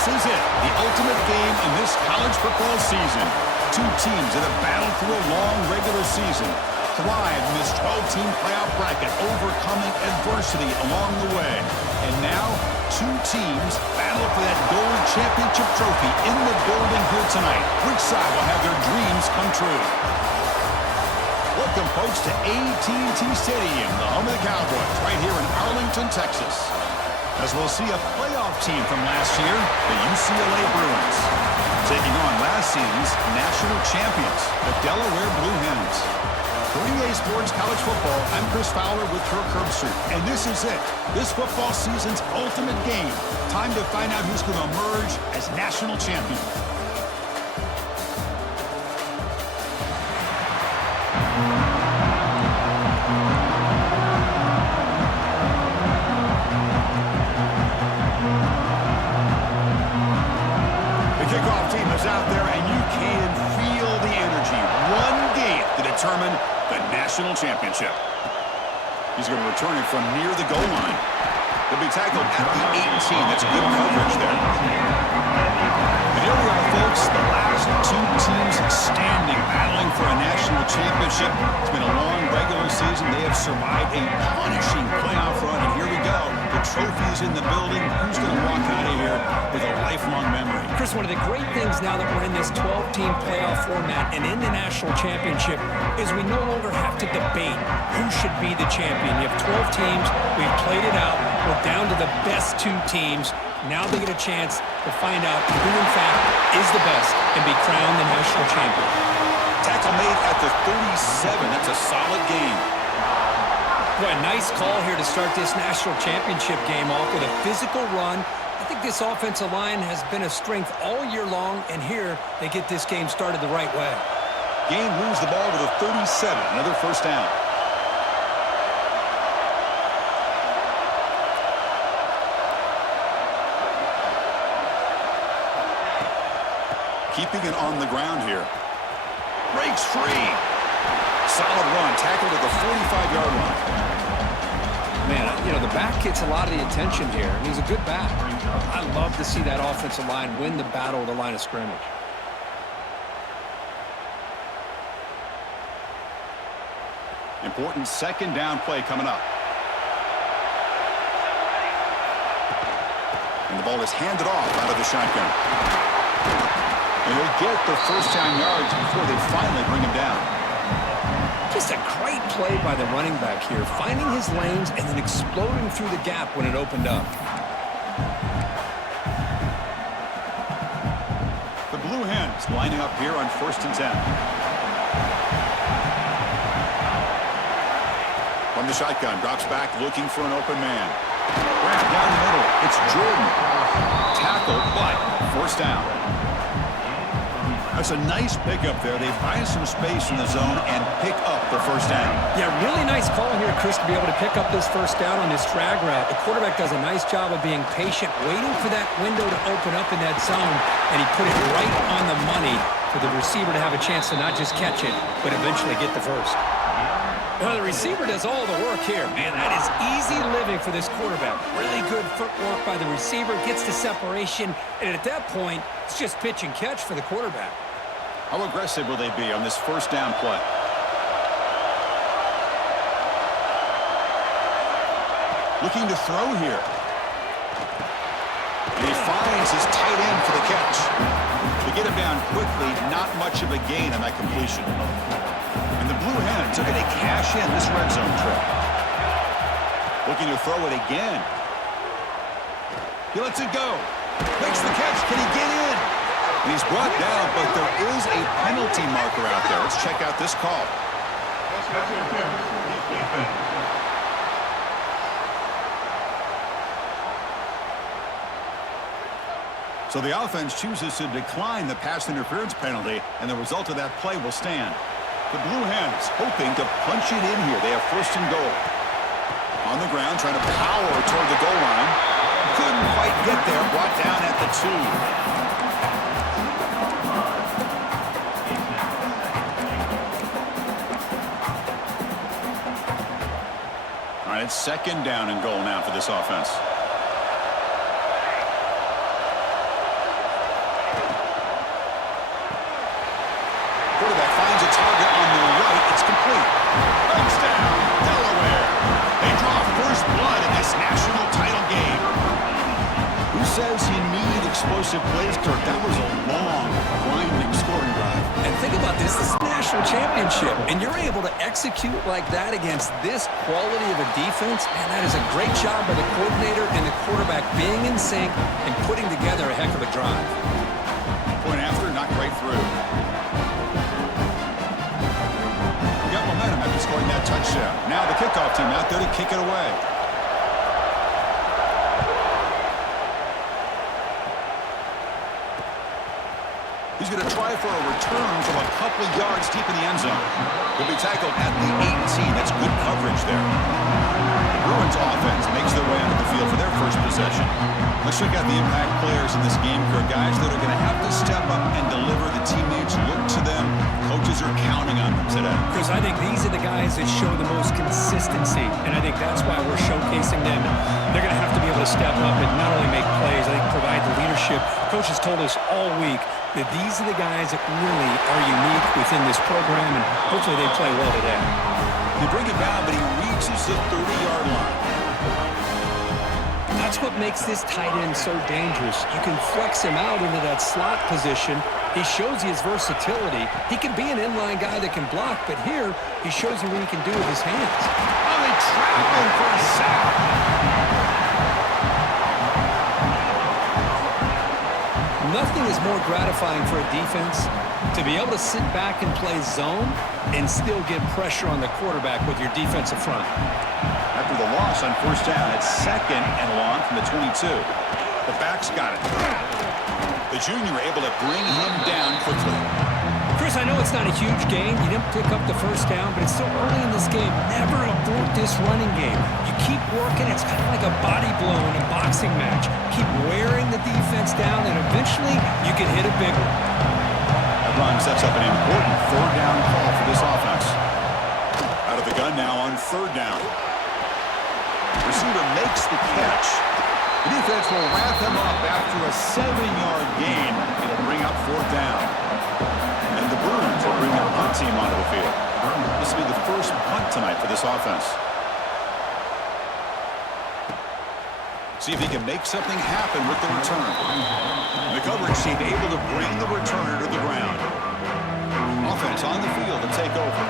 This is it, the ultimate game in this college football season. Two teams that have battled through a long regular season, thrived in this 12-team playoff bracket, overcoming adversity along the way. And now, two teams battle for that gold championship trophy in the building here tonight. Which side will have their dreams come true? Welcome, folks, to AT&T Stadium, the home of the Cowboys, right here in Arlington, Texas. As we'll see a playoff team from last year, the UCLA Bruins, taking on last season's national champions, the Delaware Blue Hens. For EA Sports College Football, I'm Chris Fowler with Kirk Herbstreit, and this is it, this football season's ultimate game. Time to find out who's going to emerge as national champion. Out there, and you can feel the energy. One game to determine the national championship. He's going to return it from near the goal line. He'll be tackled at the 18. That's good coverage there. And here we are, folks, the last two teams standing, battling for a national championship. It's been a long regular season. They have survived a punishing playoff run, and here we go. The trophy's in the building. Who's going to walk out of here with a lifelong memory? Chris, one of the great things now that we're in this 12-team playoff format and in the national championship is we no longer have to debate who should be the champion. You have 12 teams. We've played it out. We're down to the best two teams. Now they get a chance to find out who, in fact, is the best and be crowned the national champion. Tackle made at the 37. That's a solid game. What a nice call here to start this national championship game off with a physical run. I think this offensive line has been a strength all year long, and here they get this game started the right way. Gain moves the ball to the 37. Another first down. Keeping it on the ground here. Breaks free. Solid run. Tackled at the 45-yard line. Man, you know, the back gets a lot of the attention here. He's a good back. I love to see that offensive line win the battle of the line of scrimmage. Important second down play coming up. And the ball is handed off out of the shotgun. And they'll get the first down yards before they finally bring him down. Just a great play by the running back here, finding his lanes and then exploding through the gap when it opened up. The Blue Hens lining up here on 1st and 10. From the shotgun, drops back looking for an open man. Grab down the middle. It's Jordan. Tackled, but first down. That's a nice pickup there. They find some space in the zone and pick up the first down. Yeah, really nice call here, Chris, to be able to pick up this first down on this drag route. The quarterback does a nice job of being patient, waiting for that window to open up in that zone, and he put it right on the money for the receiver to have a chance to not just catch it, but eventually get the first. Well, the receiver does all the work here. Man, that is easy living for this quarterback. Really good footwork by the receiver, gets the separation, and at that point, it's just pitch and catch for the quarterback. How aggressive will they be on this first down play? Looking to throw here. And he finds his tight end for the catch. To get him down quickly, not much of a gain on that completion. And the Blue Hens are going to cash in this red zone trip. Looking to throw it again. He lets it go. Makes the catch. Can he get in? And he's brought down, but there is a penalty marker out there. Let's check out this call. So the offense chooses to decline the pass interference penalty, and the result of that play will stand. The Blue Hens hoping to punch it in here. They have 1st and goal. On the ground, trying to power toward the goal line. Couldn't quite get there. Brought down at the 2. All right, it's 2nd down and goal now for this offense. says you need explosive plays, Kirk. That was a long, grinding scoring drive. And think about this. This is a national championship, and you're able to execute like that against this quality of a defense. Man, that is a great job by the coordinator and the quarterback being in sync and putting together a heck of a drive. Point after, knocked right through. Got momentum after scoring that touchdown. Now the kickoff team out there to kick it away. He's going to try for a return from a couple of yards deep in the end zone. He'll be tackled at the 18. That's good coverage there. The Bruins offense makes their way onto the field for their first possession. Let's check out the impact players in this game, Kirk. Guys that are going to have to step up and deliver. The teammates look to them. Coaches are counting on them today. Chris, I think these are the guys that show the most consistency, and I think that's why we're showcasing them. They're going to have to be able to step up and not only make plays, I think provide the leadership. Coaches told us all week that these are the guys that really are unique within this program, and hopefully they play well today. They bring it down, but he reaches the 30-yard line. That's what makes this tight end so dangerous. You can flex him out into that slot position. He shows you his versatility. He can be an inline guy that can block, but here he shows you what he can do with his hands. Oh, they trap him for a sack. Nothing is more gratifying for a defense to be able to sit back and play zone and still get pressure on the quarterback with your defensive front. After the loss on first down, it's second and long from the 22. The back's got it. The junior able to bring him down quickly. Chris, I know it's not a huge gain. You didn't pick up the first down, but it's still early in this game. Never abort this running game. You keep working. It's kind of like a body blow in a boxing match. Keep wearing the defense down, and eventually you can hit a big one. That run sets up an important third down call for this offense. Out of the gun now on third down. Receiver makes the catch. The defense will wrap him up after a 7-yard gain. It'll bring up fourth down. And the Bruins will bring their punt team onto the field. This will be the first punt tonight for this offense. See if he can make something happen with the return. The coverage team able to bring the returner to the ground. Offense on the field to take over.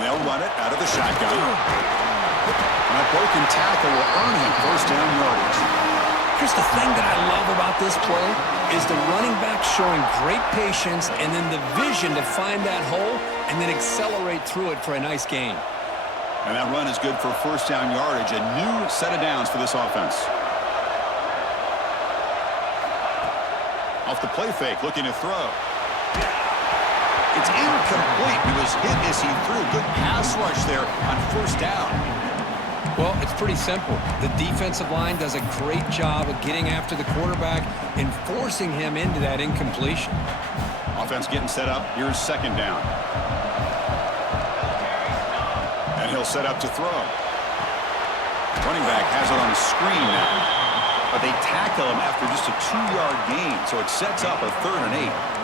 They'll run it out of the shotgun. And a broken tackle will earn him first down yardage. Here's the thing that I love about this play is the running back showing great patience and then the vision to find that hole and then accelerate through it for a nice gain. And that run is good for first down yardage. A new set of downs for this offense. Off the play fake, looking to throw. It's incomplete. He was hit as he threw. Good pass rush there on first down. Well, it's pretty simple. The defensive line does a great job of getting after the quarterback and forcing him into that incompletion. Offense getting set up. Here's second down. And he'll set up to throw. Running back has it on the screen now. But they tackle him after just a 2-yard gain, so it sets up a 3rd and 8.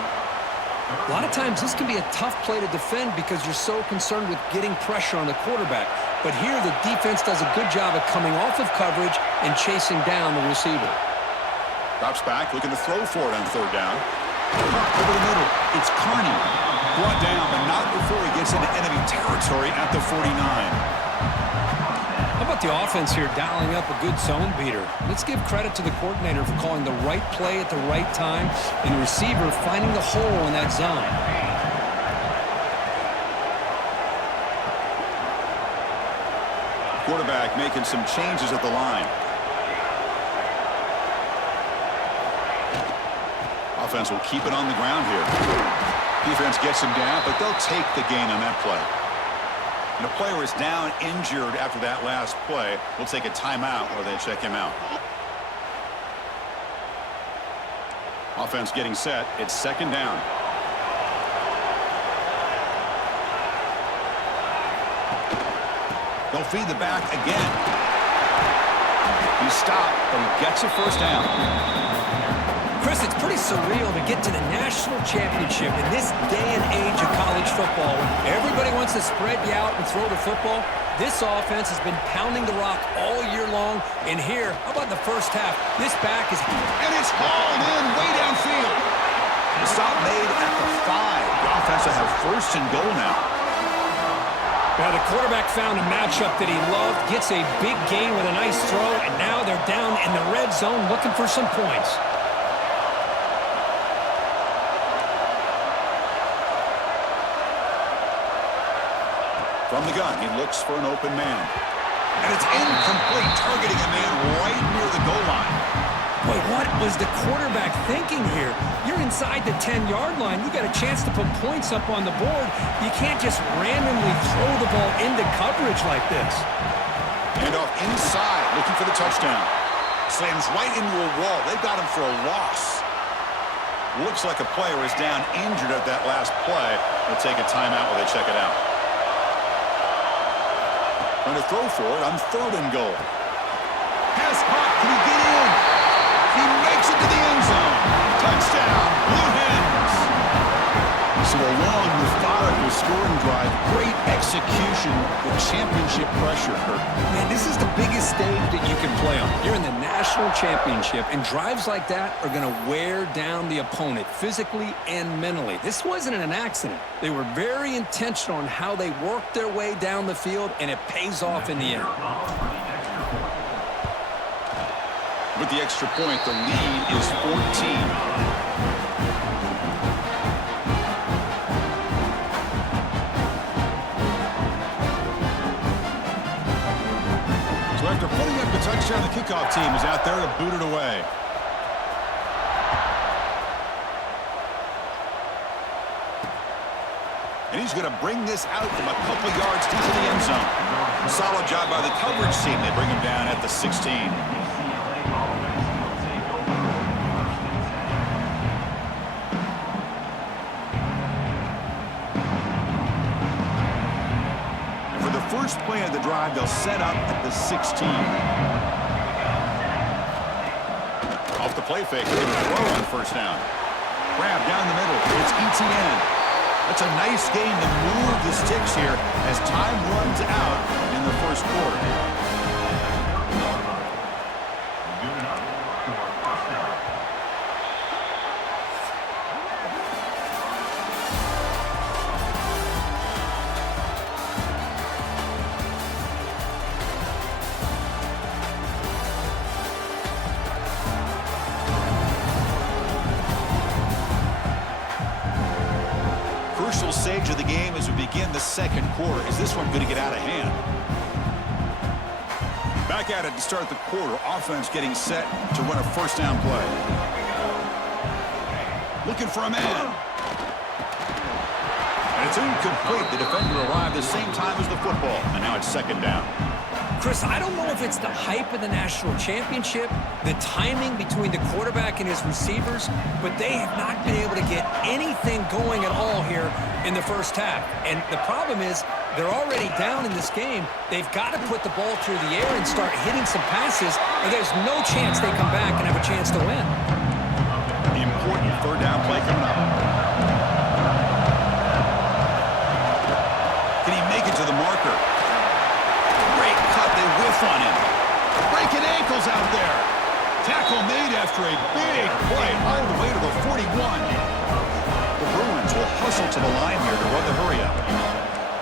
A lot of times this can be a tough play to defend because you're so concerned with getting pressure on the quarterback. But here the defense does a good job of coming off of coverage and chasing down the receiver. Drops back, looking to throw for it on third down. Over the middle, it's Carney. Brought down, but not before he gets into enemy territory at the 49. How about the offense here dialing up a good zone beater? Let's give credit to the coordinator for calling the right play at the right time and the receiver finding the hole in that zone. Quarterback making some changes at the line. Offense will keep it on the ground here. Defense gets him down, but they'll take the gain on that play. And a player is down injured after that last play. We'll take a timeout where they check him out. Offense getting set. It's second down. They'll feed the back again. He stopped, but he gets a first down. Chris, it's pretty surreal to get to the national championship in this day and age of college football. When everybody wants to spread you out and throw the football, This offense has been pounding the rock all year long. And here, how about the first half? This back is... And it's hauled in way downfield. The stop made at the 5. The offense will have first and goal now. Now, the quarterback found a matchup that he loved, gets a big gain with a nice throw, and now they're down in the red zone looking for some points. From the gun, he looks for an open man. And it's incomplete, targeting a man right near the goal line. Boy, what was the quarterback thinking here? You're inside the 10-yard line. You got a chance to put points up on the board. You can't just randomly throw the ball into coverage like this. Handoff inside, looking for the touchdown. Slams right into a wall. They've got him for a loss. Looks like a player is down injured at that last play. They'll take a timeout while they check it out. Trying to throw for it on 3rd and goal. Pass caught. Can he get in? He makes it to the end zone. Touchdown, Blue Hens. So a long, methodical scoring drive. Great execution with championship pressure, Kirk. Man, this is the biggest stage that you can play on. You're in the national championship, and drives like that are going to wear down the opponent physically and mentally. This wasn't an accident. They were very intentional on how they worked their way down the field, and it pays off in the end. With the extra point, the lead is 14. After putting up the touchdown, the kickoff team is out there to boot it away. And he's going to bring this out from a couple yards deep in the end zone. Solid job by the coverage team. They bring him down at the 16. First play of the drive, they'll set up at the 16. Off the play fake, they're going to throw on 1st down. Grab down the middle, it's ETN. That's a nice game to move the sticks here as time runs out in the 1st quarter. Crucial stage of the game as we begin the 2nd quarter. Is this one going to get out of hand? Back at it to start the quarter. Offense getting set to run a 1st down play. Looking for a man. And it's incomplete. The defender arrived the same time as the football. And now it's 2nd down. Chris, I don't know if it's the hype of the national championship, the timing between the quarterback and his receivers, but they have not been able to get anything going at all here in the 1st half. And the problem is they're already down in this game. They've got to put the ball through the air and start hitting some passes, or there's no chance they come back and have a chance to win. The important 3rd down play coming up. Can he make it to the marker? On him. Breaking ankles out there. Tackle made after a big play all the way to the 41. The Bruins will hustle to the line here to run the hurry up.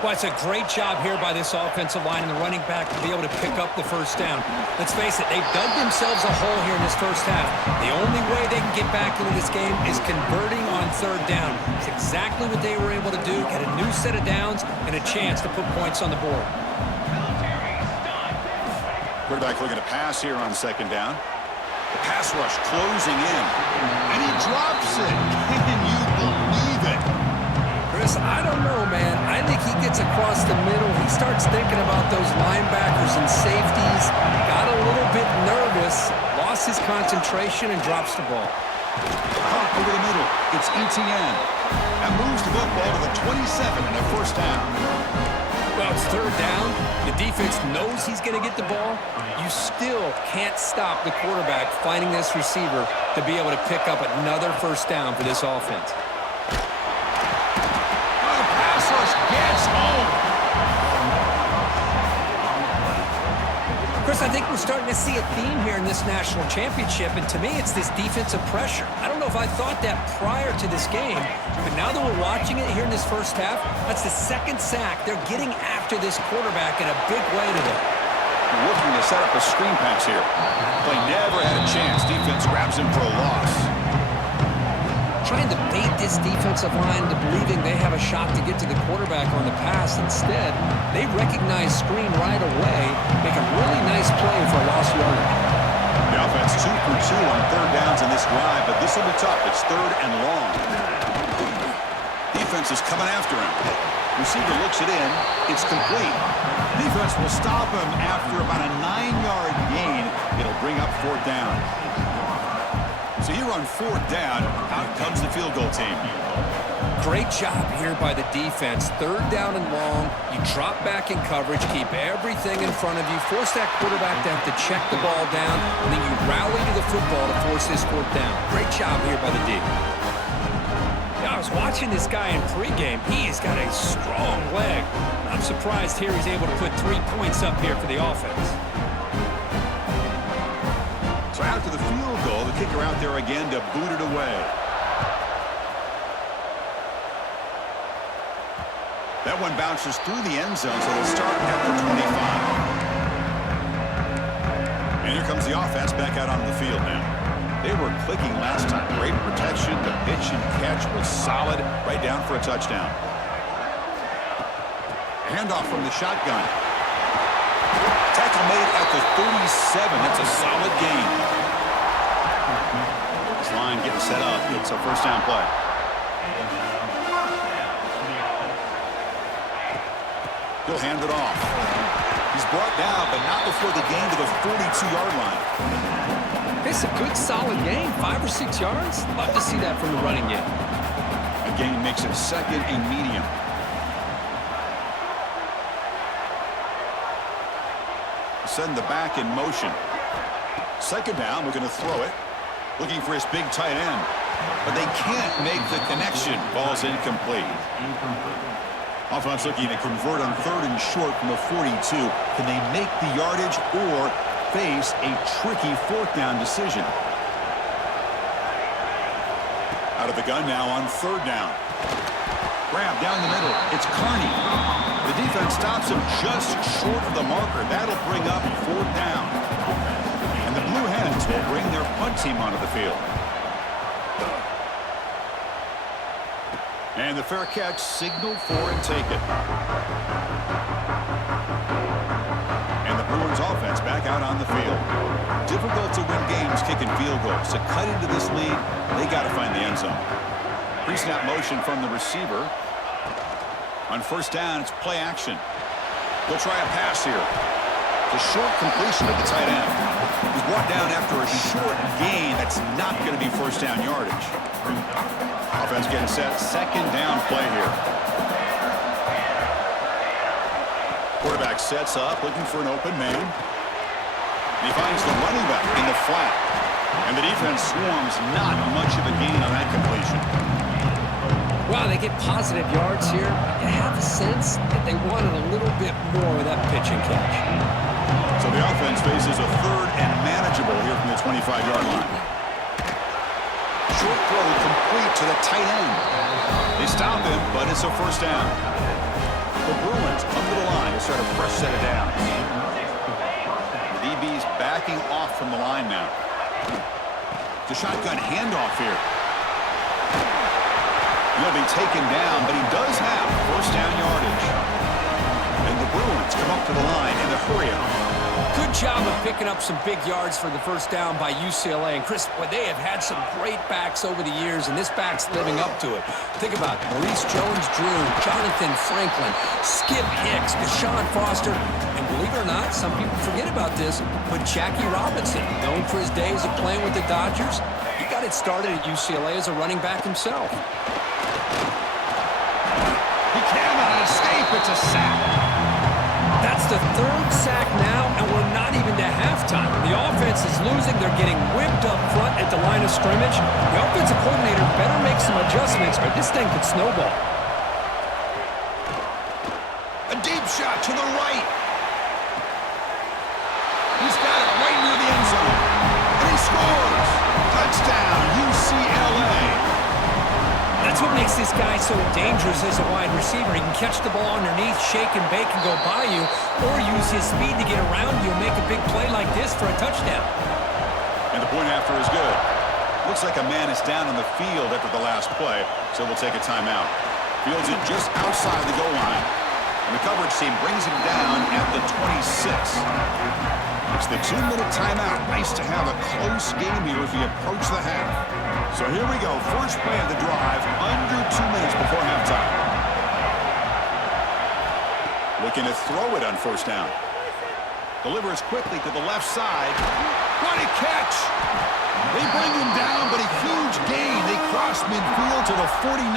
Well, it's a great job here by this offensive line and the running back to be able to pick up the 1st down. Let's face it, they've dug themselves a hole here in this 1st half. The only way they can get back into this game is converting on 3rd down. It's exactly what they were able to do, get a new set of downs and a chance to put points on the board. Quarterback looking to pass here on 2nd down. The pass rush closing in. And he drops it. Can you believe it? Chris, I don't know, man. I think he gets across the middle. He starts thinking about those linebackers and safeties. Got a little bit nervous. Lost his concentration and drops the ball. Hop over the middle. It's ETN. That moves the football to the 27 and a 1st down. Well, it's 3rd down. The defense knows he's going to get the ball. You still can't stop the quarterback finding this receiver to be able to pick up another 1st down for this offense. Oh, pass rush gets home. Chris, I think we're starting to see a theme here in this national championship, and to me, it's this defensive pressure. I don't know if I thought that prior to this game, but now that we're watching it here in this first half, that's the second sack. They're getting after this quarterback in a big way today. Looking to set up a screen pass here. Play never had a chance. Defense grabs him for a loss. Trying to bait this defensive line to believing they have a shot to get to the quarterback on the pass. Instead, they recognize screen right away, make a really nice play for a lost yardage. The offense 2 for 2 on third downs in this drive, but this will be tough. It's third and long. Defense is coming after him. Receiver looks it in. It's complete. Defense will stop him after about a 9-yard gain. It'll bring up fourth down. So here on fourth down, out comes the field goal team. Great job here by the defense. Third down and long. You drop back in coverage, keep everything in front of you, force that quarterback to have to check the ball down, and then you rally to the football to force this fourth down. Great job here by the D. I was watching this guy in pregame. He's got a strong leg. I'm surprised here he's able to put 3 points up here for the offense. So after the field goal, the kicker out there again to boot it away. That one bounces through the end zone, so they'll start at the 25. And here comes the offense back out onto the field now. They were clicking last time. Great protection. The pitch and catch was solid. Right down for a touchdown. Handoff from the shotgun. Tackle made at the 37. That's a solid gain. This line getting set up. It's a first down play. He'll hand it off. He's brought down, but not before the gain to the 42-yard line. It's a good, solid game. 5 or 6 yards. Love to see that from the running game. A gain makes it second and medium. Send the back in motion. Second down, we're going to throw it. Looking for his big tight end. But they can't make the connection. Ball's incomplete. Offense looking to convert on third and short from the 42. Can they make the yardage or face a tricky fourth down decision? Out of the gun now on third down. Grab down the middle. It's Carney. The defense stops him just short of the marker. That'll bring up fourth down. And the Blue Hens will bring their punt team onto the field. And the fair catch, signal for and take it. And the Bruins offense back out on the field. Difficult to win games kicking field goals. To cut into this lead, they got to find the end zone. Pre-snap motion from the receiver. On first down, it's play action. They'll try a pass here. It's a short completion of the tight end. He's brought down after a short gain. That's not going to be first down yardage. Offense getting set. Second down play here. Quarterback sets up, looking for an open man. He finds the running back in the flat. And the defense swarms. Not much of a gain on that completion. Wow, they get positive yards here. You have a sense that they wanted a little bit more with that pitch and catch. So the offense faces a third and manageable here from the 25-yard line. Short throw complete to the tight end. They stop him, but it's a first down. The Bruins come to the line to start a fresh set of downs. The DB's backing off from the line now. The shotgun handoff here. He'll be taken down, but he does have first down yardage. And the Bruins come up to the line in a hurry up. Good job of picking up some big yards for the first down by UCLA. And Chris, boy, they have had some great backs over the years, and this back's living up to it. Think about Maurice Jones-Drew, Jonathan Franklin, Skip Hicks, Deshaun Foster, and believe it or not, some people forget about this, but Jackie Robinson, known for his days of playing with the Dodgers, he got it started at UCLA as a running back himself. He cannot escape. It's a sack. That's the third sack now, and we're not even to halftime. The offense is losing. They're getting whipped up front at the line of scrimmage. The offensive coordinator better make some adjustments, or this thing could snowball. A deep shot to the right. He's That's what makes this guy so dangerous as a wide receiver. He can catch the ball underneath, shake and bake and go by you, or use his speed to get around you and make a big play like this for a touchdown. And the point after is good. Looks like a man is down on the field after the last play, so we'll take a timeout. Fields it just outside the goal line. And the coverage team brings him down at the 26. It's the 2-minute timeout. Nice to have a close game here as we approach the half. So here we go. First play of the drive, under 2 minutes before halftime. Looking to throw it on first down. Delivers quickly to the left side. What a catch! They bring him down, but a huge gain. They cross midfield to the 49.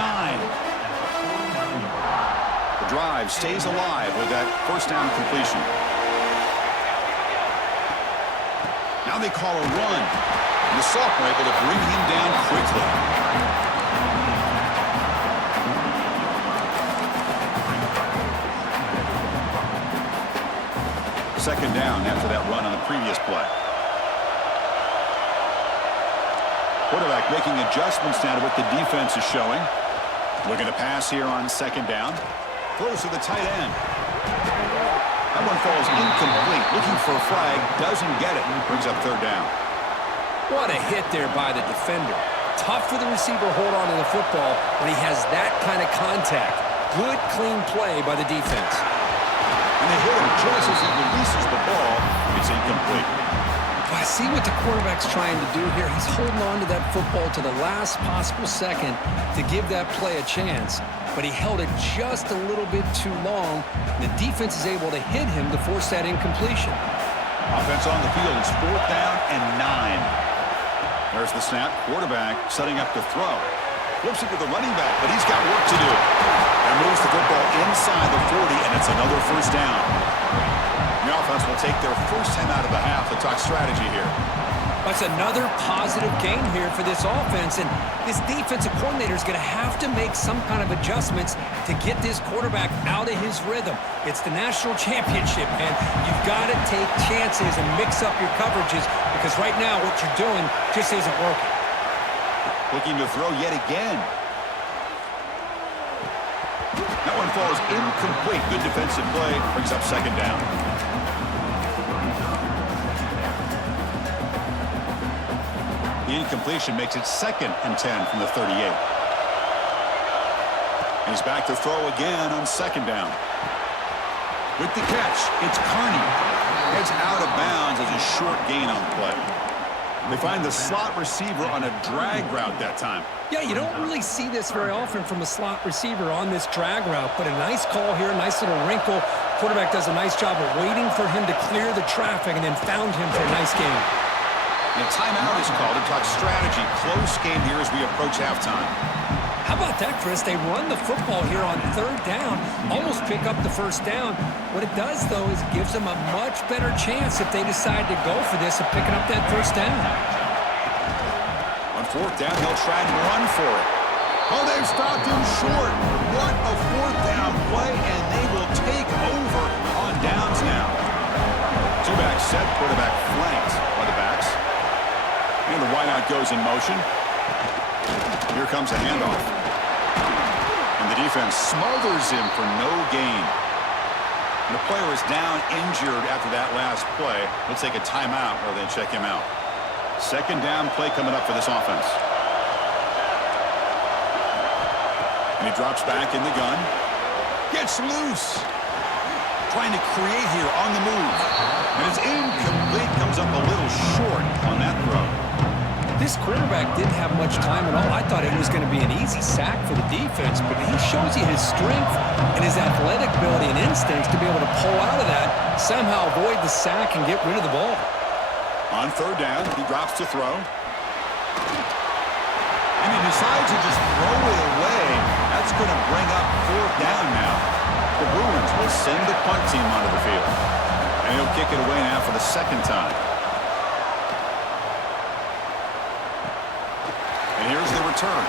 The drive stays alive with that first down completion. Now they call a run. And the sophomore able to bring him down quickly. Second down after that run on the previous play. Quarterback making adjustments now to what the defense is showing. Looking to pass here on second down. Throws to the tight end. That one falls incomplete. Looking for a flag. Doesn't get it. Brings up third down. What a hit there by the defender. Tough for the receiver to hold on to the football when he has that kind of contact. Good, clean play by the defense. And they hit him just as he releases the ball. It's incomplete. I see what the quarterback's trying to do here. He's holding on to that football to the last possible second to give that play a chance. But he held it just a little bit too long. The defense is able to hit him to force that incompletion. Offense on the field. It's 4th down and 9. There's the snap. Quarterback setting up to throw. Flips it to the running back, but he's got work to do. And moves the football inside the 40, and it's another first down. The offense will take their first time out of the half to talk strategy here. That's another positive game here for this offense, and this defensive coordinator is going to have to make some kind of adjustments to get this quarterback out of his rhythm. It's the national championship, man. You've got to take chances and mix up your coverages because right now what you're doing just isn't working. Looking to throw yet again. That one falls incomplete. Good defensive play. Brings up second down. The incompletion makes it 2nd and 10 from the 38. And he's back to throw again on second down. With the catch, it's Carney. Heads out of bounds as a short gain on the play. They find the slot receiver on a drag route that time. Yeah, you don't really see this very often from a slot receiver on this drag route, but a nice call here, nice little wrinkle. Quarterback does a nice job of waiting for him to clear the traffic and then found him for a nice gain. And a timeout is called to talk strategy. Close game here as we approach halftime. How about that, Chris? They run the football here on third down, almost pick up the first down. What it does, though, is it gives them a much better chance if they decide to go for this of picking up that first down. On fourth down, he'll try and run for it. Oh, they've stopped him short. What a fourth down play, and they will take over on downs now. Two-back set, quarterback flanked by the backs. And the wideout goes in motion. Here comes a handoff. And the defense smothers him for no gain. And the player is down injured after that last play. We'll take a timeout while they check him out. Second down play coming up for this offense. And he drops back in the gun. Gets loose. Trying to create here on the move. And it's incomplete. Comes up a little short on that throw. This quarterback didn't have much time at all. I thought it was going to be an easy sack for the defense, but he shows you his strength and his athletic ability and instincts to be able to pull out of that, somehow avoid the sack and get rid of the ball. On third down, he drops to throw. And he decides to just throw it away. That's going to bring up fourth down now. The Bruins will send the punt team onto the field. And he'll kick it away now for the second time. And here's the return.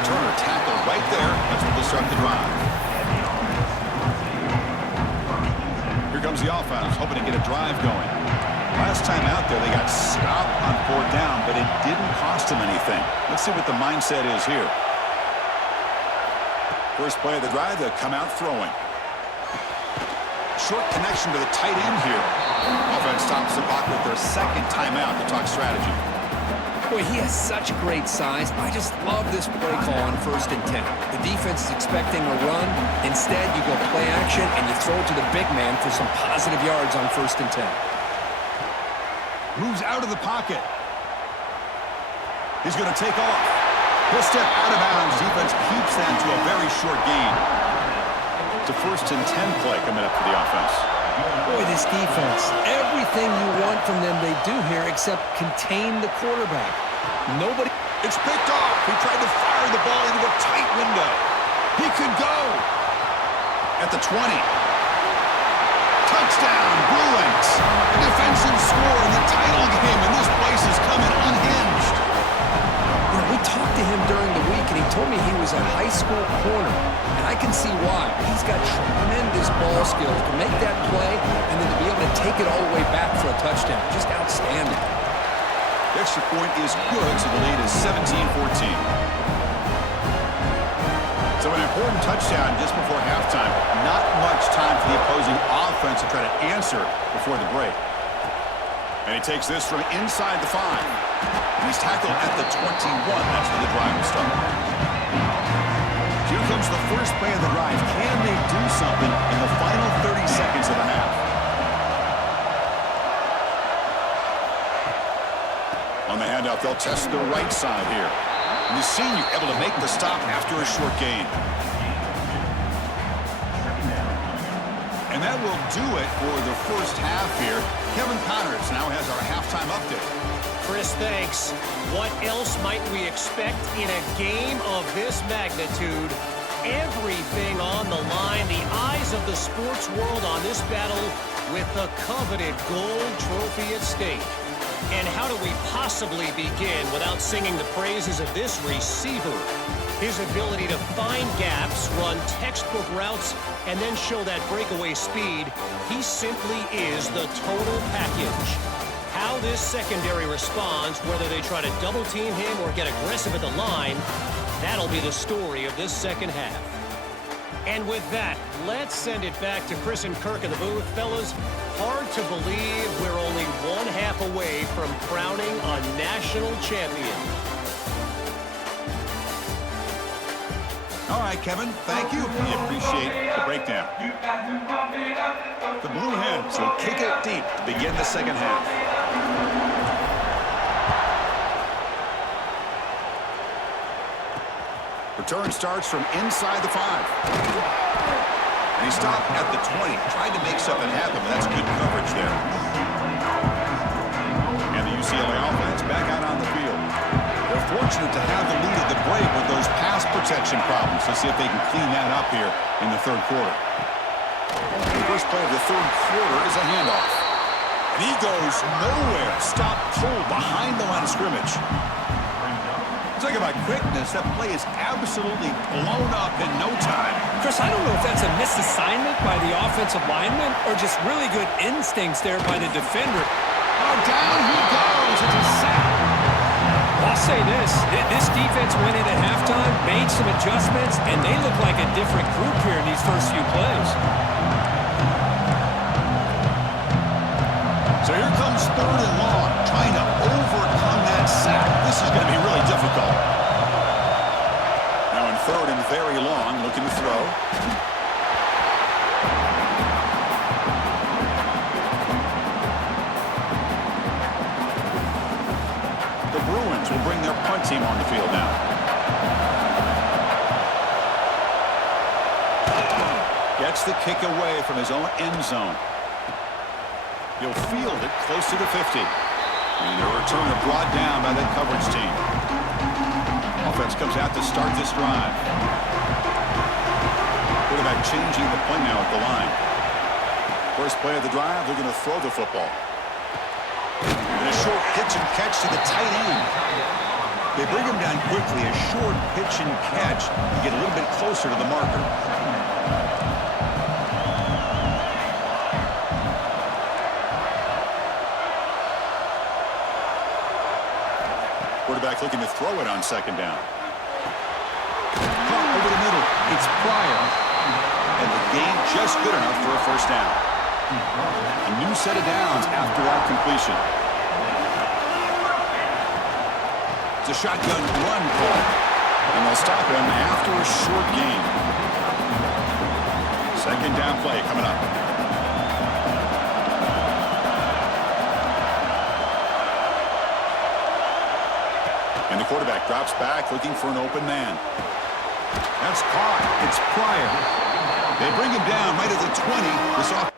Returner tackle right there. That's what will start the drive. Here comes the offense, hoping to get a drive going. Last time out there, they got stopped on fourth down, but it didn't cost them anything. Let's see what the mindset is here. First play of the drive, they'll come out throwing. Short connection to the tight end here. Offense stops the clock with their second timeout to talk strategy. Boy, he has such great size. I just love this play call on 1st and 10. The defense is expecting a run. Instead, you go play action, and you throw it to the big man for some positive yards on 1st and 10. Moves out of the pocket. He's going to take off. He'll step out of bounds. Defense keeps that to a very short gain. It's a 1st and 10 play coming up for the offense. Boy, this defense, everything you want from them they do here except contain the quarterback. Nobody... It's picked off. He tried to fire the ball into a tight window. He could go. At the 20. Touchdown, Bruins. Defensive score in the title game, and this place is coming unhinged. You know, we talked to him during the week, and he told me he was a high school corner. And I can see why. He's got tremendous ball skills to make that play and then to be able to take it all the way back for a touchdown. Just outstanding. The extra point is good, so the lead is 17-14. So an important touchdown just before halftime. Not much time for the opposing offense to try to answer before the break. And he takes this from inside the 5. He's tackled at the 21. That's where the drive will start. Here comes the first play of the drive. Can they do something in the final 30 seconds of the half? On the handoff, they'll test the right side here. And the senior able to make the stop after a short gain. And that will do it for the first half here. Kevin Connors now has our halftime update. Chris, thanks. What else might we expect in a game of this magnitude? Everything on the line. The eyes of the sports world on this battle with the coveted gold trophy at stake. And how do we possibly begin without singing the praises of this receiver? His ability to find gaps, run textbook routes, and then show that breakaway speed. He simply is the total package. How this secondary responds, whether they try to double team him or get aggressive at the line, that'll be the story of this second half. And with that, let's send it back to Chris and Kirk in the booth. Fellas, hard to believe we're only one half away from crowning a national champion. All right, Kevin, thank you. We appreciate the breakdown. The Blue Hens will kick it deep to begin the second half. Return starts from inside the 5. And he stopped at the 20. Tried to make something happen, but that's good coverage there. And the UCLA offense back out on the field. They're fortunate to have the lead at the break with those pass protection problems. Let's see if they can clean that up here in the third quarter. The first play of the third quarter is a handoff. And he goes nowhere. Stop cold behind the line of scrimmage. Talk about quickness. That play is absolutely blown up in no time. Chris, I don't know if that's a misassignment by the offensive lineman or just really good instincts there by the defender. Oh, down he goes. It's a sack. I'll say this defense went in at halftime, made some adjustments, and they look like a different group here in these first few plays. So here comes 3rd and long, trying to overcome that sack. This is going to be really difficult. Now in 3rd and very long, looking to throw. The Bruins will bring their punt team on the field now. Gets the kick away from his own end zone. He'll field it close to the 50. And the return is brought down by that coverage team. Offense comes out to start this drive. Quarterback changing the play now at the line. First play of the drive, they're going to throw the football. And a short pitch and catch to the tight end. They bring him down quickly. A short pitch and catch to get a little bit closer to the marker. Quarterback looking to throw it on second down. Caught over the middle. It's Pryor. And the game just good enough for a first down. A new set of downs after that completion. It's a shotgun run call. And they'll stop him after a short gain. Second down play coming up. And the quarterback drops back looking for an open man. That's caught. It's Pryor. They bring him down right at the 20. This off.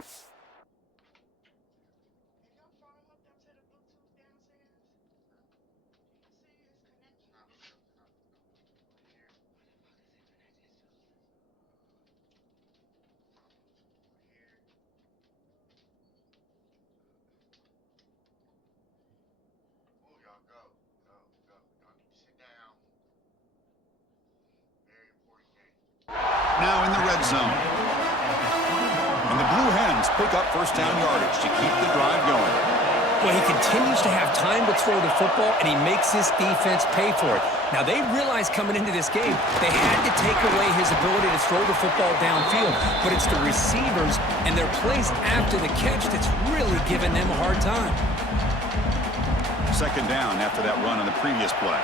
Now in the red zone. And the Blue Hens pick up first down yardage to keep the drive going. Well, he continues to have time to throw the football, and he makes his defense pay for it. Now, they realized coming into this game they had to take away his ability to throw the football downfield, but it's the receivers and their plays after the catch that's really giving them a hard time. Second down after that run on the previous play.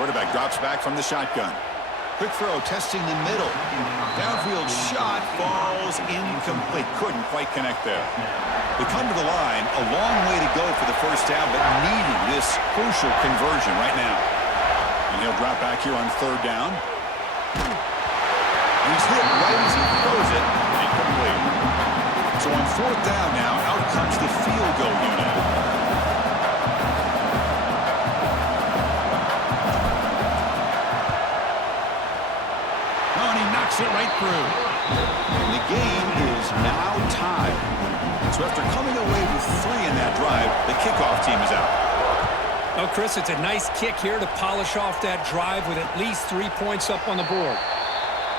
Quarterback drops back from the shotgun. Quick throw, testing the middle. Downfield shot falls incomplete. Couldn't quite connect there. They come to the line, a long way to go for the first down, but needing this crucial conversion right now. And he'll drop back here on third down. And he's hit right as he throws it. Incomplete. So on fourth down now, out comes the field goal unit. It right through. And the game is now tied. So after coming away with 3 in that drive, the kickoff team is out. Oh, Chris, it's a nice kick here to polish off that drive with at least 3 points up on the board.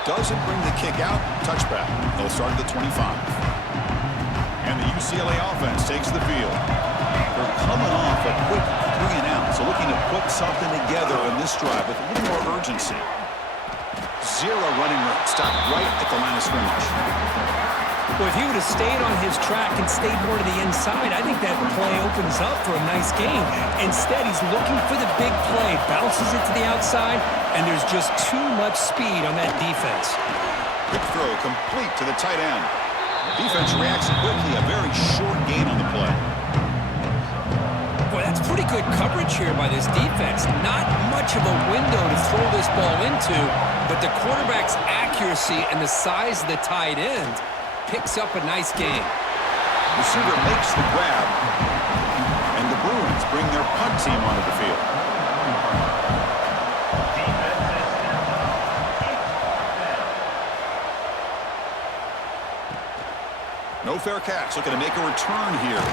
Doesn't bring the kick out. Touchback. They'll start at the 25. And the UCLA offense takes the field. They're coming off a quick 3 and out, so looking to put something together in this drive with a little more urgency. Zero running room. Stopped right at the line of scrimmage. Well, if he would have stayed on his track and stayed more to the inside, I think that play opens up for a nice game. Instead, he's looking for the big play, bounces it to the outside, and there's just too much speed on that defense. Quick throw complete to the tight end. Defense reacts quickly. A very short gain on the play. Boy, that's pretty good coverage here by this defense. Not much of a window to throw this ball into, but the quarterback's accuracy and the size of the tight end picks up a nice gain. Receiver makes the grab, and the Bruins bring their punt team onto the field. No fair catch. Looking to make a return here.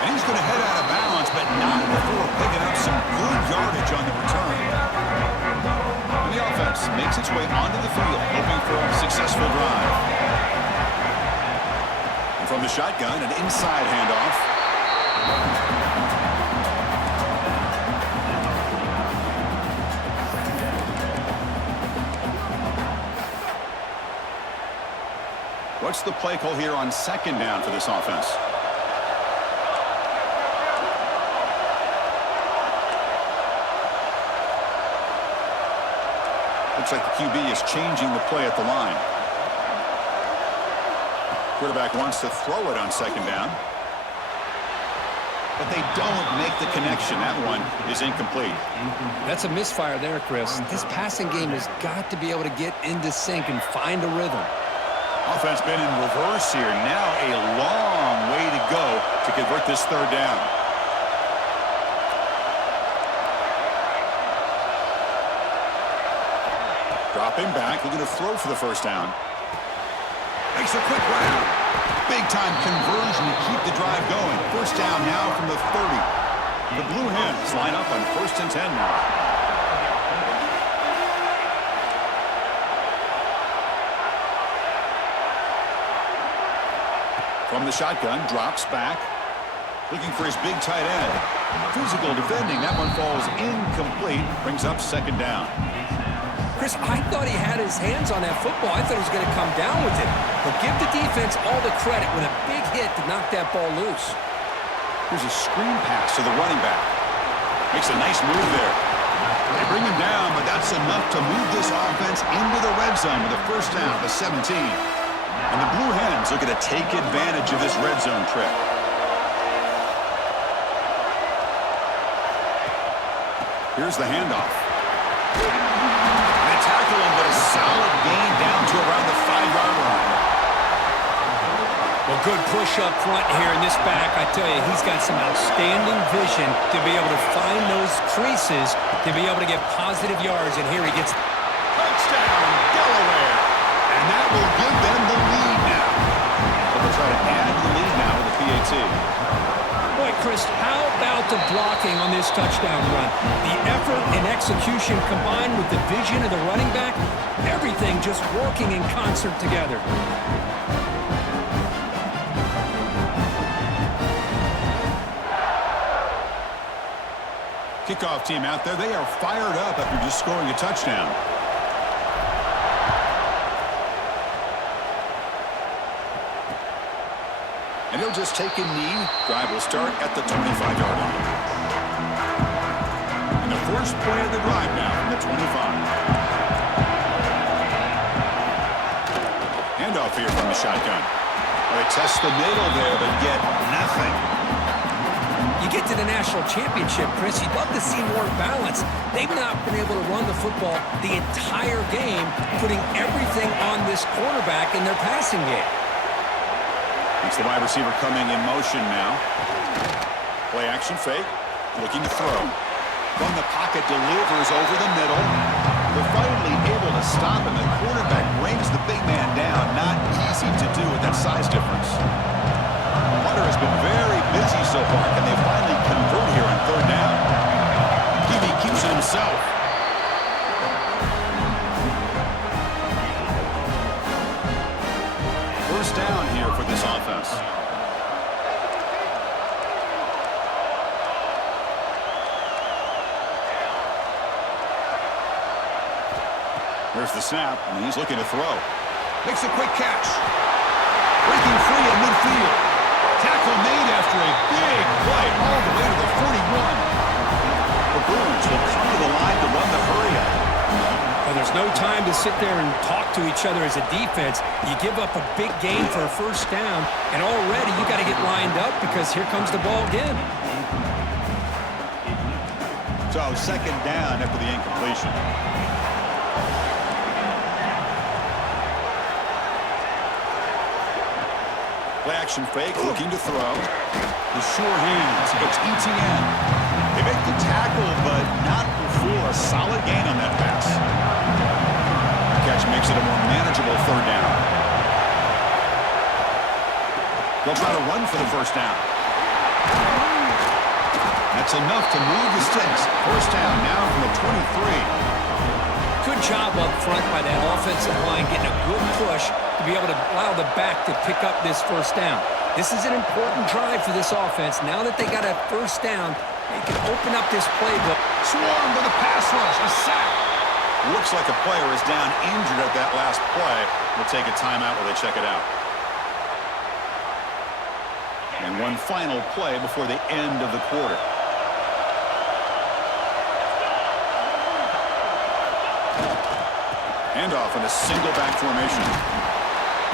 And he's going to head out of bounds, but not before picking up some good yardage on the return. And the offense makes its way onto the field, hoping for a successful drive. And from the shotgun, an inside handoff. What's the play call here on second down for this offense? Looks like the QB is changing the play at the line. Quarterback wants to throw it on second down. But they don't make the connection. That one is incomplete. That's a misfire there, Chris. This passing game has got to be able to get into sync and find a rhythm. Offense been in reverse here. Now a long way to go to convert this third down. Dropping back, looking to throw for the first down. Makes a quick round. Big-time conversion to keep the drive going. First down now from the 30. The Blue Hens line up on 1st and 10 now. From the shotgun, drops back. Looking for his big tight end. Physical defending. That one falls incomplete. Brings up second down. Chris, I thought he had his hands on that football. I thought he was going to come down with it. But give the defense all the credit with a big hit to knock that ball loose. Here's a screen pass to the running back. Makes a nice move there. They bring him down, but that's enough to move this offense into the red zone with a first down to 17. And the Blue Hens looking to take advantage of this red zone trip. Here's the handoff. They tackle him, but a solid gain down to around the 5-yard line. Well, good push up front here in this back. I tell you, he's got some outstanding vision to be able to find those creases, to be able to get positive yards. And here he gets touchdown, Delaware. And that will give them the lead now. They'll try to add to the lead now with the PAT. Boy, Chris, how about the blocking on this touchdown run? The effort and execution combined with the vision of the running back, everything just working in concert together. Kickoff team out there, they are fired up after just scoring a touchdown. And he'll just take a knee. Drive will start at the 25-yard line. And the first play of the drive now from the 25. Handoff here from the shotgun. They test the middle there, but get nothing. You get to the national championship, Chris, you'd love to see more balance. They've not been able to run the football the entire game, putting everything on this quarterback in their passing game. It's the wide receiver coming in motion now. Play action fake. Looking to throw. From the pocket, delivers over the middle. They're finally able to stop him. The quarterback brings the big man down. Not easy to do with that size difference. Hunter has been very busy so far. Can they finally convert here on third down? He keeps it himself. First down here for this offense. There's the snap, and he's looking to throw. Makes a quick catch. Breaking free in midfield. Tackle made after a big play all the way to the 41. The Bruins will come to the line to run the hurry-up. Well, there's no time to sit there and talk to each other as a defense. You give up a big gain for a first down, and already you got to get lined up because here comes the ball again. So second down after the incompletion. Play action fake, looking to throw. The sure hands. It's ETN. They make the tackle, but not before a solid gain on that pass. Catch makes it a more manageable third down. They'll try to run for the first down. That's enough to move the sticks. First down now from the 23. Good job up front by that offensive line, getting a good push to be able to allow the back to pick up this first down. This is an important drive for this offense. Now that they got a first down, they can open up this playbook. Swarm with a pass rush, a sack. Looks like a player is down injured at that last play. We'll take a timeout while they check it out. And one final play before the end of the quarter. Handoff in a single back formation.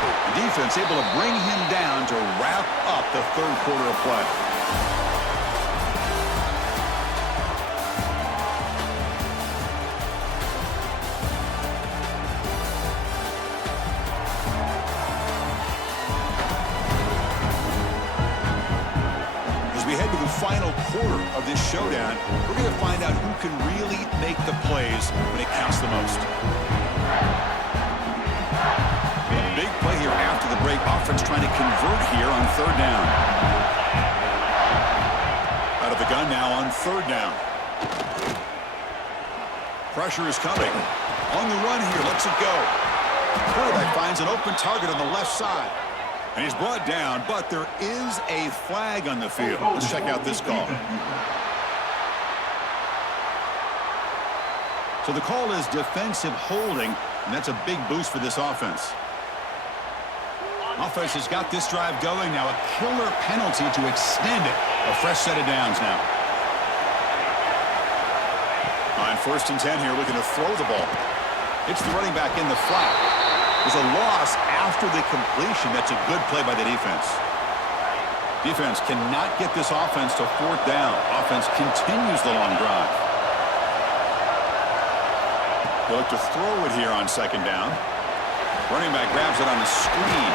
The defense able to bring him down to wrap up the third quarter of play. As we head to the final quarter of this showdown, we're going to find out who can really make the plays when it counts the most. A big play here after the break. Offense trying to convert here on third down. Out of the gun now on third down. Pressure is coming. On the run here, lets it go. Quarterback finds an open target on the left side. And he's brought down, but there is a flag on the field. Let's check out this call. So the call is defensive holding, and that's a big boost for this offense. Offense has got this drive going. Now a killer penalty to extend it. A fresh set of downs now. On 1st and 10 here, looking to throw the ball. It's the running back in the flat. There's a loss after the completion. That's a good play by the defense. Defense cannot get this offense to 4th down. Offense continues the long drive. They look to throw it here on 2nd down. Running back grabs it on the screen.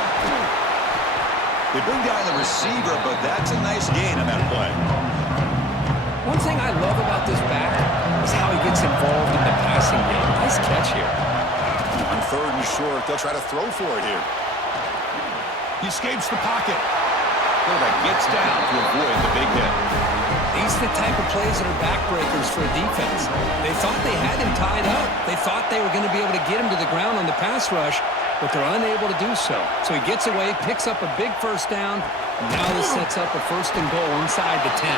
They bring down the receiver, but that's a nice gain on that play. One thing I love about this back is how he gets involved in the passing game. Nice catch here. On 3rd and short, they'll try to throw for it here. He escapes the pocket. Quarterback gets down to avoid the big hit. These are the type of plays that are backbreakers for a defense. They thought they had him tied up. They thought they were going to be able to get him to the ground on the pass rush, but they're unable to do so. So he gets away, picks up a big 1st down. Now this sets up a 1st and goal inside the 10.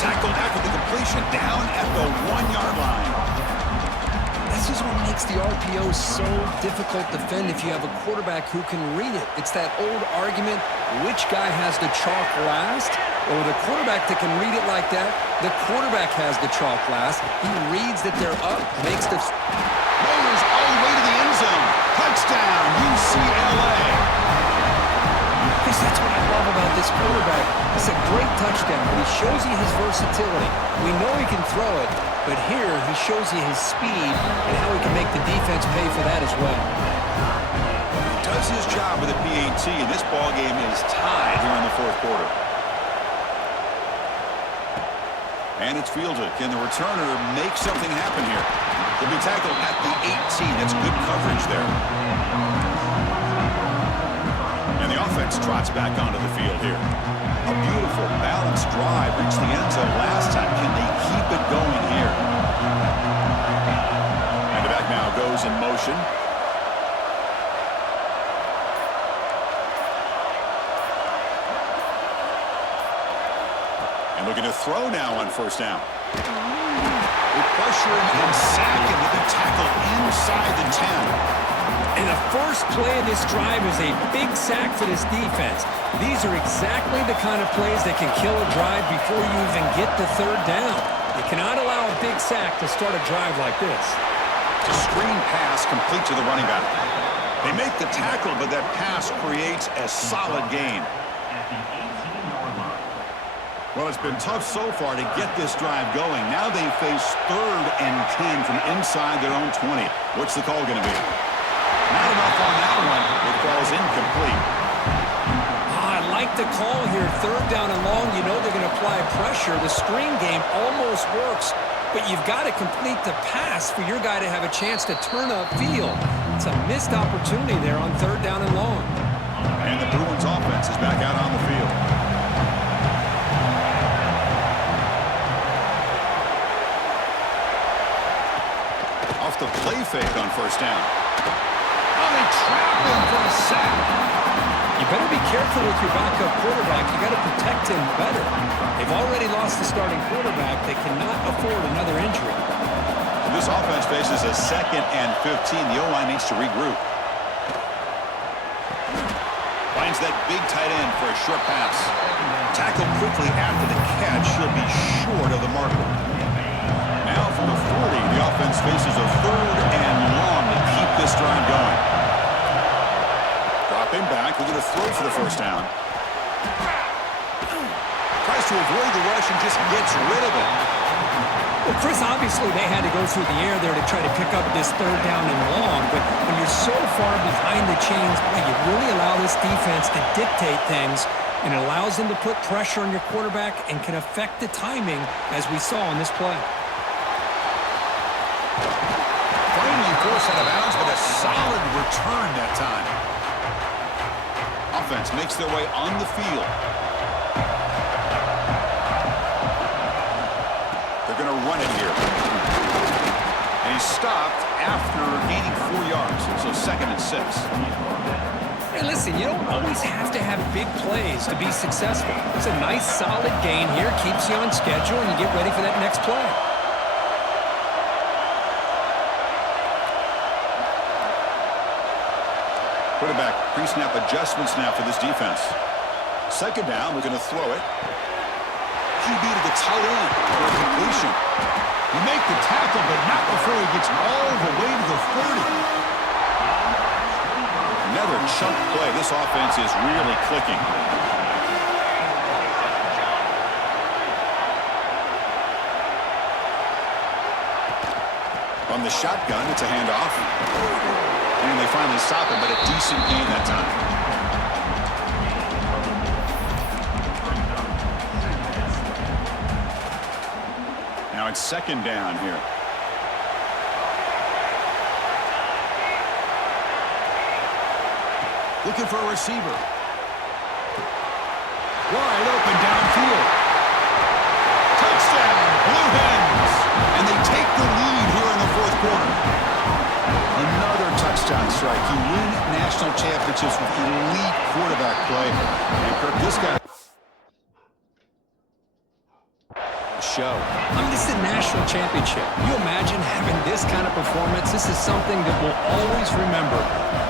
Tackled after the completion, down at the 1-yard line. This is what makes the RPO so difficult to defend if you have a quarterback who can read it. It's that old argument, which guy has the chalk last? Or the quarterback that can read it like that, the quarterback has the chalk last. He reads that they're up, makes the... Rolls all the way to the end zone. Touchdown, UCLA. Because that's what I love about this quarterback. It's a great touchdown, but he shows you his versatility. We know he can throw it, but here he shows you his speed and how he can make the defense pay for that as well. He does his job with the PAT, and this ball game is tied here in the 4th quarter. And it's fielded. Can the returner make something happen here? He'll be tackled at the 18. That's good coverage there. And the offense trots back onto the field here. A beautiful, balanced drive. Reached the end zone last time. Can they keep it going here? And the back now goes in motion. And looking to throw now on 1st down. They pressure him and sack him with a tackle inside the 10. And the first play of this drive is a big sack for this defense. These are exactly the kind of plays that can kill a drive before you even get the 3rd down. You cannot allow a big sack to start a drive like this. A screen pass complete to the running back. They make the tackle, but that pass creates a solid gain. Well, it's been tough so far to get this drive going. Now they face 3rd and 10 from inside their own 20. What's the call going to be? Not enough on that one. It falls incomplete. I like the call here. 3rd down and long. You know they're going to apply pressure. The screen game almost works, but you've got to complete the pass for your guy to have a chance to turn upfield. It's a missed opportunity there on 3rd down and long. And the Bruins offense is back out on the field. Off the play fake on 1st down. Oh, they trap him for a sack. You better be careful with your backup quarterback. You got to protect him better. They've already lost the starting quarterback. They cannot afford another injury. This offense faces a 2nd and 15. The O-line needs to regroup. Finds that big tight end for a short pass. Tackled quickly after the catch. He'll be short of the marker. Now from the 40, the offense faces a 3rd and long to keep this drive going. Drop him back. They're going to throw for the 1st down. Tries to avoid the rush and just gets rid of it. Well, Chris, obviously they had to go through the air there to try to pick up this 3rd down and long, but when you're so far behind the chains, boy, you really allow this defense to dictate things, and it allows them to put pressure on your quarterback and can affect the timing, as we saw in this play. Finally forced out of bounds, but a solid return that time. Offense makes their way on the field. They're going to run it here. And he's stopped after gaining 4 yards, so 2nd and 6. Hey, listen, you don't always have to have big plays to be successful. It's a nice, solid gain here. Keeps you on schedule, and you get ready for that next play. Quarterback pre-snap adjustments now for this defense. Second down, we're going to throw it. QB to the tight end for a completion. You make the tackle, but not before he gets all the way to the 30. Another chunk play. This offense is really clicking. On the shotgun, it's a handoff. And they finally stop him, but a decent gain that time. Now it's second down here. Looking for a receiver. Wide open downfield. Touchdown, Blue Hens. And they take the lead here in the fourth quarter. Another touchdown strike. You win national championships with elite quarterback play. And Kirk, this guy... show. I mean, this is a national championship. You imagine having this kind of performance? This is something that we'll always remember.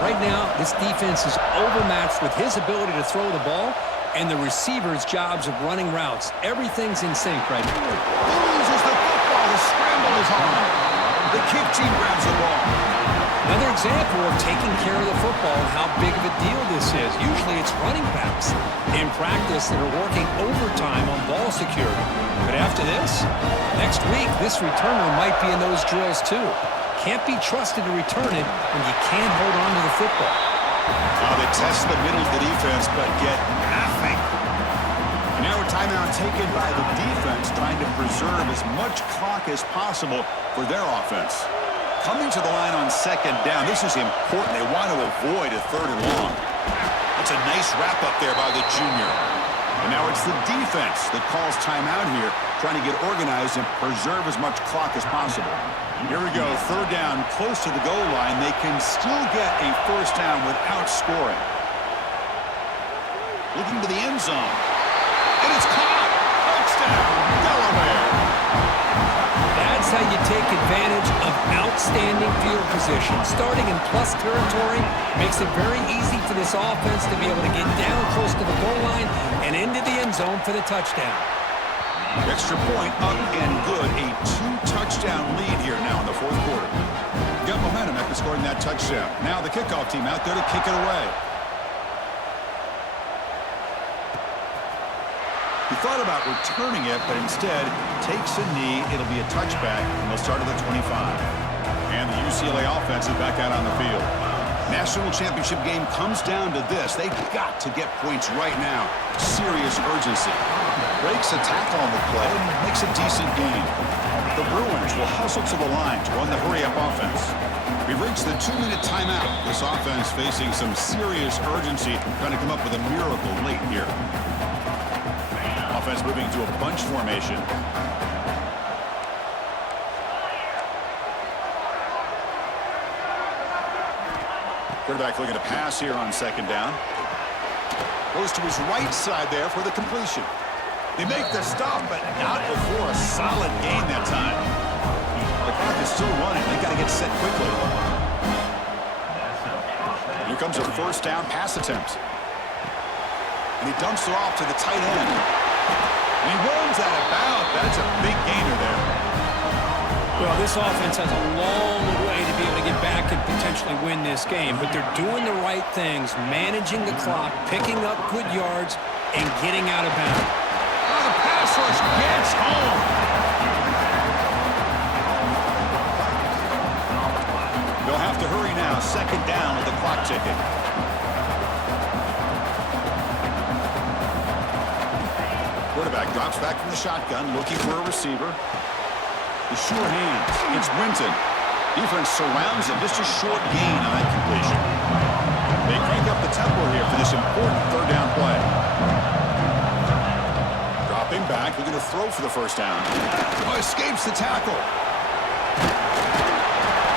Right now, this defense is overmatched with his ability to throw the ball and the receiver's jobs of running routes. Everything's in sync right now. Loses the football. The scramble is on. The kick team grabs the ball. Another example of taking care of the football and how big of a deal this is. Usually it's running backs in practice that are working overtime on ball security. But after this, next week, this returner might be in those drills too. Can't be trusted to return it when you can't hold on to the football. They test the middle of the defense, but get nothing. And now a timeout taken by the defense, trying to preserve as much clock as possible for their offense. Coming to the line on second down, this is important. They want to avoid a third and long. That's a nice wrap-up there by the junior. And now it's the defense that calls timeout here, trying to get organized and preserve as much clock as possible. Here we go, third down, close to the goal line. They can still get a first down without scoring. Looking to the end zone. And it's caught! Touchdown, Delaware! That's how you take advantage of outstanding field position. Starting in plus territory makes it very easy for this offense to be able to get down close to the goal line and into the end zone for the touchdown. Extra point up and good. A two-touchdown lead here now in the fourth quarter. Got momentum after scoring that touchdown. Now the kickoff team out there to kick it away. He thought about returning it, but instead takes a knee. It'll be a touchback, and they'll start at the 25. And the UCLA offense is back out on the field. National championship game comes down to this. They've got to get points right now. Serious urgency. Breaks a tackle on the play and makes a decent gain. The Bruins will hustle to the line to run the hurry-up offense. We've reached the 2-minute timeout. This offense facing some serious urgency, trying to come up with a miracle late here. Offense moving to a bunch formation. Quarterback looking to pass here on second down. Goes to his right side there for the completion. They make the stop, but not before a solid gain that time. The clock is still running. They got to get set quickly. Here comes a first down pass attempt. And he dumps it off to the tight end. And he runs out of bounds. That's a big gainer there. Well, this offense has a long way to be able to get back and potentially win this game, but they're doing the right things, managing the clock, picking up good yards, and getting out of bounds. Oh, the pass rush gets home. They'll have to hurry now. Second down with the clock ticking. Quarterback drops back from the shotgun, looking for a receiver. The sure hands. It's Winton. Defense surrounds him. Just a short gain on that completion. They crank up the tempo here for this important third down play. Dropping back. They're going to throw for the first down. Oh, escapes the tackle.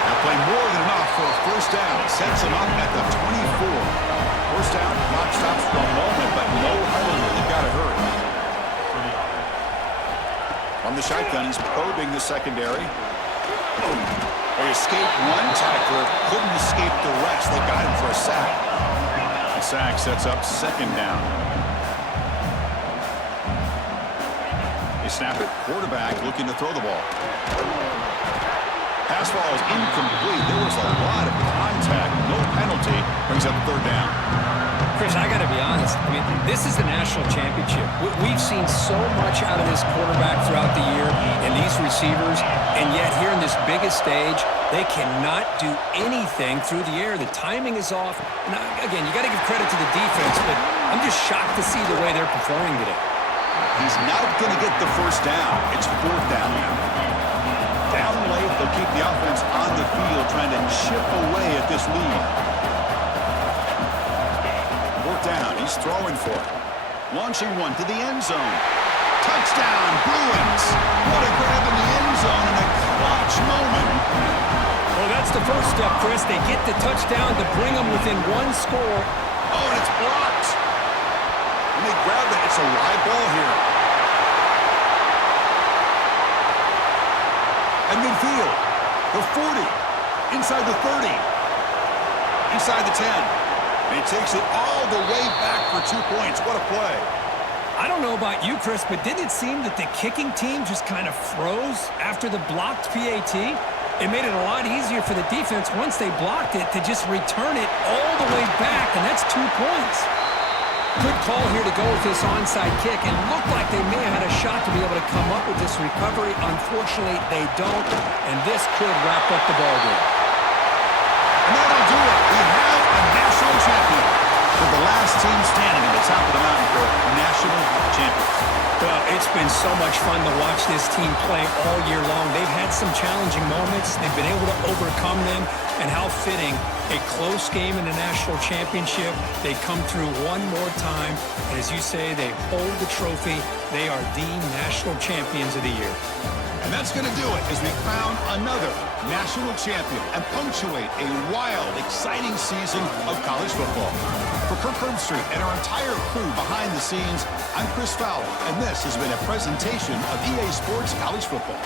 That play more than enough for a first down. Sets him up at the 24. First down, clock stops for a moment, but no hurry. They've got to hurry. On the shotgun, he's probing the secondary. They escaped one tackler, couldn't escape the rest. They got him for a sack. The sack sets up second down. They snap it. Quarterback looking to throw the ball. Pass ball is incomplete. There was a lot of contact. No penalty. Brings up third down. Chris, I got to be honest. I mean, this is the national championship. We've seen so much out of this quarterback throughout the year and these receivers, and yet here in this biggest stage, they cannot do anything through the air. The timing is off. Now, again, you got to give credit to the defense, but I'm just shocked to see the way they're performing today. He's not going to get the first down. It's fourth down now. Down late, they'll keep the offense on the field, trying to chip away at this lead. Fourth down, he's throwing for it. Launching one to the end zone. Touchdown, Bruins. What a grab in the end zone in a clutch moment. Well, that's the first step, Chris. They get the touchdown to bring them within one score. Oh, and it's blocked. When they grab it, it's a live ball here. And midfield, the 40, inside the 30, inside the 10. And he takes it all the way back for 2 points. What a play. I don't know about you, Chris, but didn't it seem that the kicking team just kind of froze after the blocked PAT? It made it a lot easier for the defense once they blocked it to just return it all the way back, and that's 2 points. Good call here to go with this onside kick, and looked like they may have had a shot to be able to come up with this recovery. Unfortunately, they don't, and this could wrap up the ballgame. And that'll do it. We have a national champion. We're the last team standing at the top of the mountain for national champions. Well, it's been so much fun to watch this team play all year long. They've had some challenging moments. They've been able to overcome them. And how fitting, a close game in the national championship. They come through one more time. And as you say, they hold the trophy. They are the national champions of the year. And that's going to do it as we crown another national champion and punctuate a wild, exciting season of college football. For Kirk Herbstreit and our entire crew behind the scenes, I'm Chris Fowler, and this has been a presentation of EA Sports College Football.